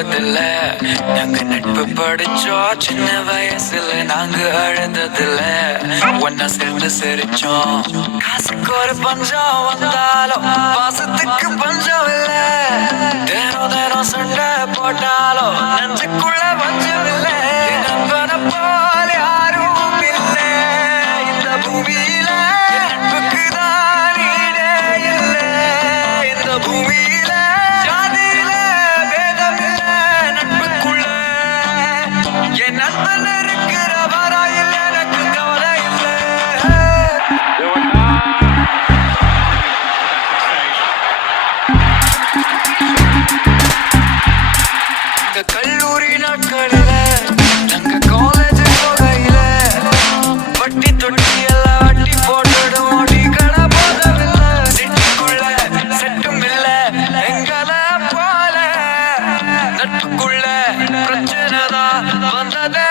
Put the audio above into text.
வச்சதில்ல நாங்க நட்பு படிச்சோம் சின்ன வயசுல நாங்க அழுததில்ல ஒன்னா சேர்ந்து சிரிச்சோம் காசுக்கு ஒரு பஞ்சம் வந்தாலும் பாசத்துக்கு பஞ்சம் இல்ல தினம் தினம் சண்டை போட்டாலும் நெஞ்சுக்குள்ள பஞ்சம் இல்ல நண்பனை போல யாரும் இல்ல இந்த பூமியில நட்புக்கு தான் ஈடே இல்ல இந்த பூமியில ஜாதியில பேதம் இல்ல நட்புக்குள்ள என் நண்பன் இருக்கிற வரையில் எனக்கு கவலை இல்லை கல்லூரி நாட்களில நாங்க காலேஜ் போகையில வட்டி தொட்டி எல்லாம் வட்டி போட்டுடும் ஓடி கடை போதவில்ல சிட்டிக்குள்ள செட்டும் இல்ல எங்களை போல நட்புக்குள்ள பிரச்சனை தான் வந்ததே